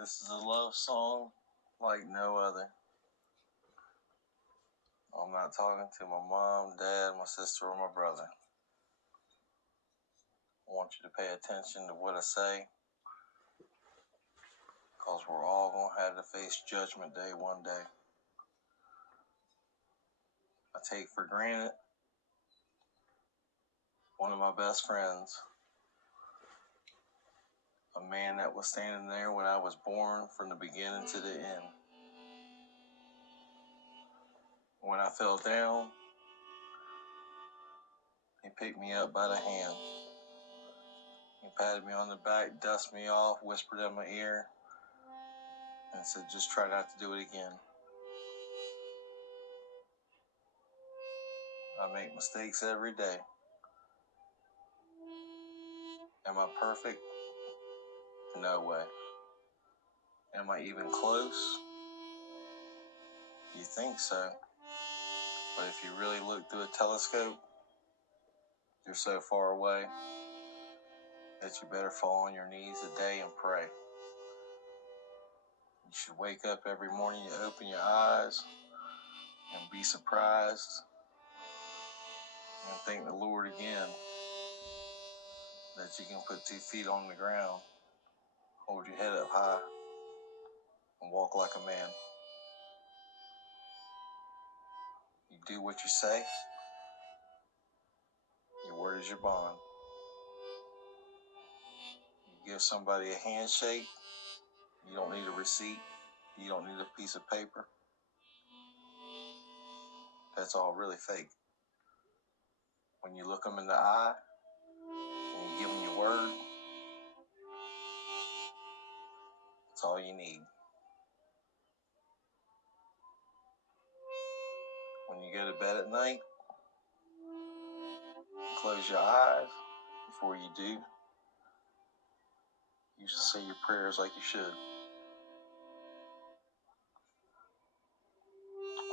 This is a love song like no other. I'm not talking to my mom, dad, my sister, or my brother. I want you to pay attention to what I say, because we're all going to have to face Judgment Day one day. I take for granted one of my best friends, a man that was standing there when I was born from the beginning to the end. When I fell down, he picked me up by the hand. He patted me on the back, dusted me off, whispered in my ear, and said, just try not to do it again. I make mistakes every day. Am I perfect? No way. Am I even close? You think so. But if you really look through a telescope, you're so far away that you better fall on your knees today and pray. You should wake up every morning, you open your eyes, and be surprised and thank the Lord again that you can put 2 feet on the ground, hold your head up high, and walk like a man. You do what you say. Your word is your bond. You give somebody a handshake, you don't need a receipt, you don't need a piece of paper. That's all really fake. When you look them in the eye and you give them your word, that's all you need. When you go to bed at night, close your eyes. Before you do, you should say your prayers like you should.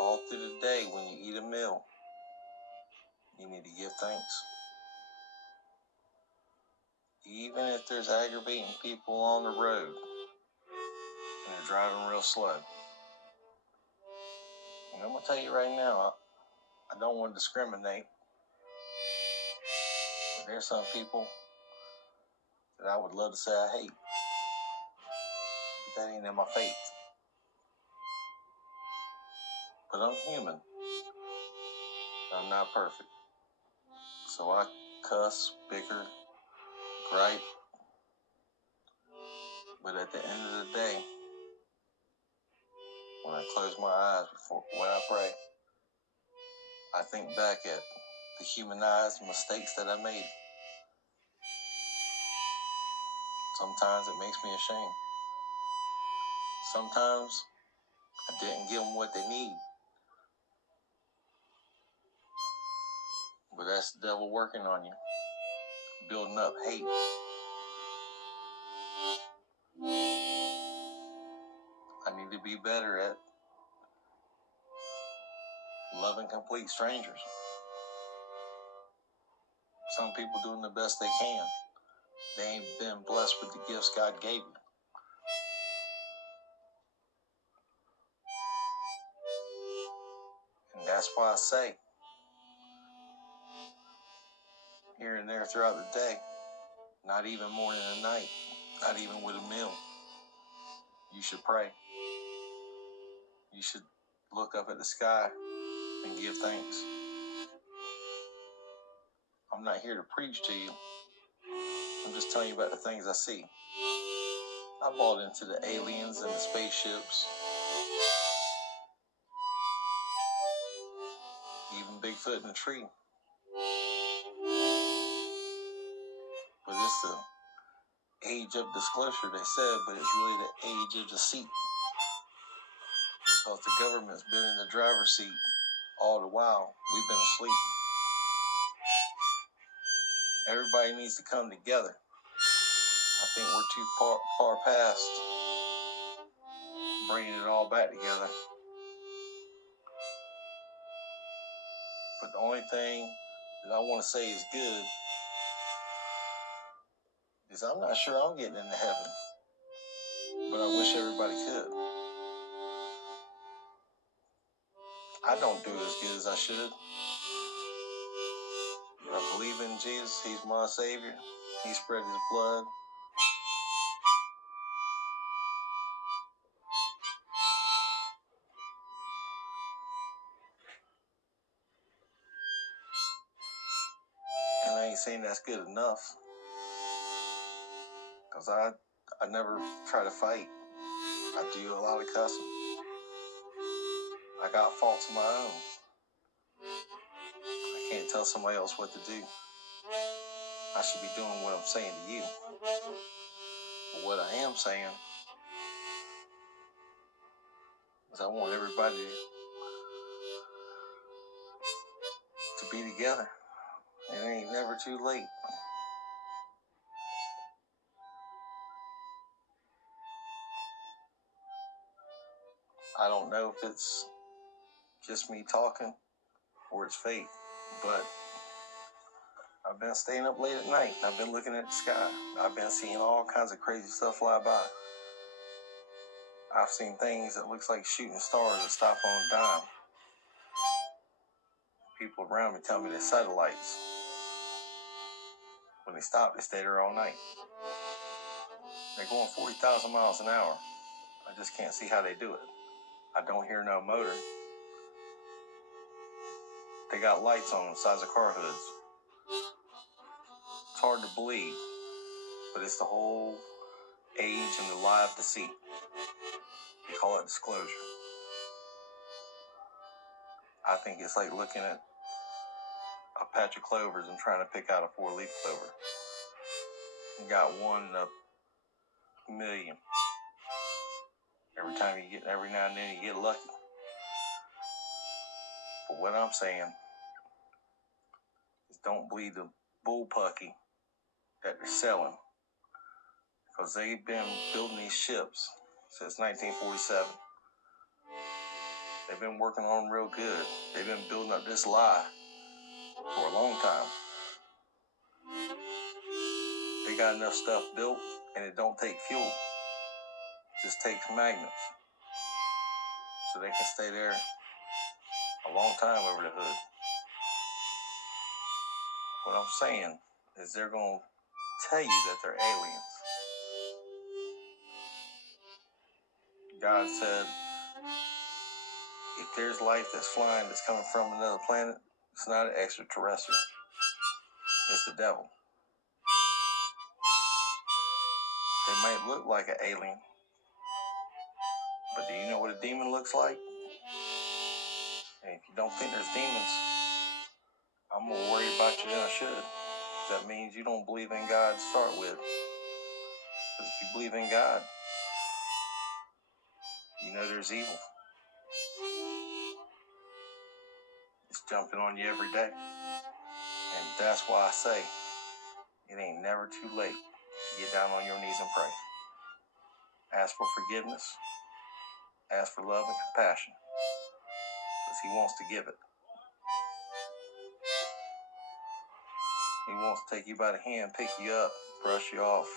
All through the day, when you eat a meal, you need to give thanks. Even if there's aggravating people on the road and they're driving real slow. And I'm going to tell you right now, I don't want to discriminate, but there's some people that I would love to say I hate. But that ain't in my faith. But I'm human. I'm not perfect. So I cuss, bicker, gripe. But at the end of the day, when I close my eyes when I pray, I think back at the humanized mistakes that I made. Sometimes it makes me ashamed. Sometimes I didn't give them what they need. But that's the devil working on you, building up hate. I need to be better at loving complete strangers. Some people doing the best they can. They ain't been blessed with the gifts God gave you. And that's why I say, here and there throughout the day, not even morning and night, not even with a meal, you should pray. You should look up at the sky and give thanks. I'm not here to preach to you. I'm just telling you about the things I see. I bought into the aliens and the spaceships. Even Bigfoot in the tree. But it's the age of disclosure, they said, but it's really the age of deceit. Because the government's been in the driver's seat all the while. We've been asleep. Everybody needs to come together. I think we're too far past bringing it all back together. But the only thing that I want to say is good is I'm not sure I'm getting into heaven. but I wish everybody could. I don't do as good as I should. But I believe in Jesus. He's my Savior. He spread His blood. And I ain't saying that's good enough. Because I never try to fight. I do a lot of cussing. I got faults of my own. I can't tell somebody else what to do. I should be doing what I'm saying to you. But what I am saying is I want everybody to be together. It ain't never too late. I don't know if it's just me talking or it's fate, but I've been staying up late at night. I've been looking at the sky. I've been seeing all kinds of crazy stuff fly by. I've seen things that looks like shooting stars that stop on a dime. People around me tell me they're satellites. When they stop, they stay there all night. They're going 40,000 miles an hour. I just can't see how they do it. I don't hear no motor. They got lights on the sides of car hoods. It's hard to believe, but it's the whole age and the lie of deceit. They call it disclosure. I think it's like looking at a patch of clovers and trying to pick out a 4-leaf clover. You got one in a million. Every now and then you get lucky. But what I'm saying is don't believe the bullpucky that they're selling. Because they've been building these ships since 1947. They've been working on them real good. They've been building up this lie for a long time. They got enough stuff built and it don't take fuel. It just takes magnets. So they can stay there a long time over the hood. What I'm saying is they're going to tell you that they're aliens. God said, if there's life that's flying, that's coming from another planet, it's not an extraterrestrial. It's the devil. They might look like an alien, but do you know what a demon looks like? And if you don't think there's demons, I'm more worried about you than I should. That means you don't believe in God to start with. Because if you believe in God, you know there's evil. It's jumping on you every day. And that's why I say, it ain't never too late to get down on your knees and pray. Ask for forgiveness. Ask for love and compassion. Because He wants to give it. He wants to take you by the hand, pick you up, brush you off.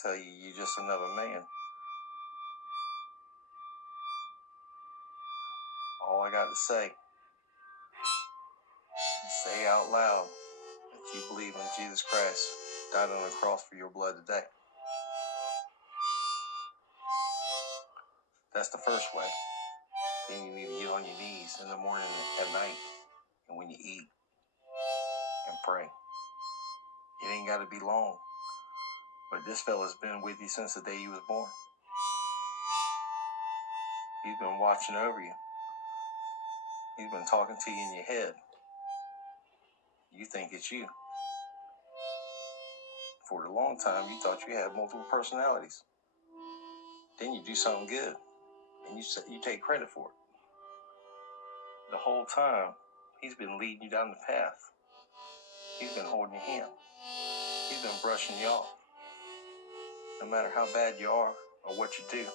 Tell you you're just another man. All I got to say out loud that you believe in Jesus Christ died on the cross for your blood today. That's the first way. Then you need to get on your knees in the morning and at night and when you eat and pray. It ain't got to be long, but this fella's been with you since the day you was born. He's been watching over you. He's been talking to you in your head. You think it's you. For a long time, you thought you had multiple personalities. Then you do something good, and you take credit for it. The whole time, he's been leading you down the path. He's been holding your hand. He's been brushing you off. No matter how bad you are or what you do,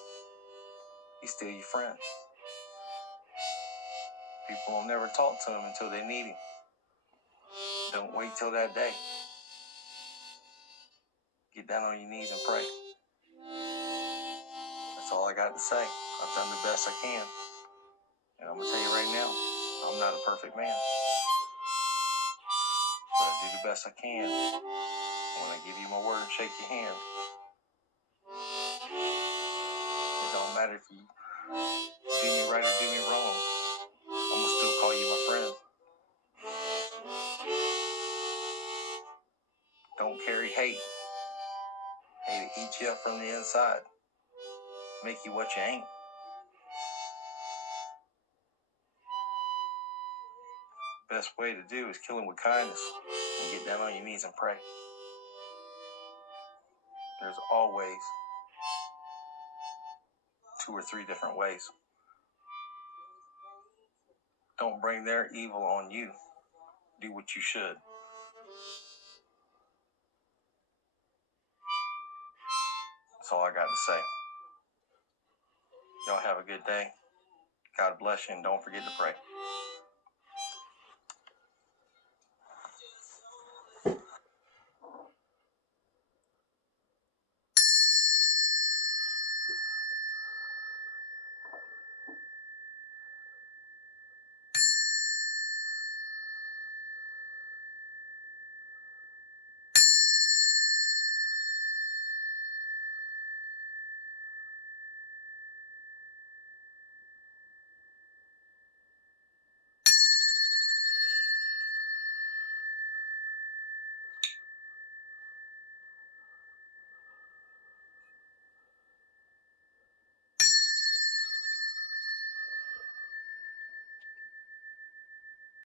he's still your friend. People will never talk to him until they need him. Don't wait till that day. get down on your knees and pray. That's all I got to say. I've done the best I can. And I'm going to tell you right now, I'm not a perfect man. But I do the best I can. When I give you my word and shake your hand, it don't matter if you do me right or do me wrong. I'm going to still call you my friend. Don't carry hate. Hate to eat you up from the inside. Make you what you ain't. Best way to do is kill him with kindness and get down on your knees and pray. There's always 2 or 3 different ways. Don't bring their evil on you. Do what you should. That's all I got to say. Y'all have a good day. God bless you, and don't forget to pray.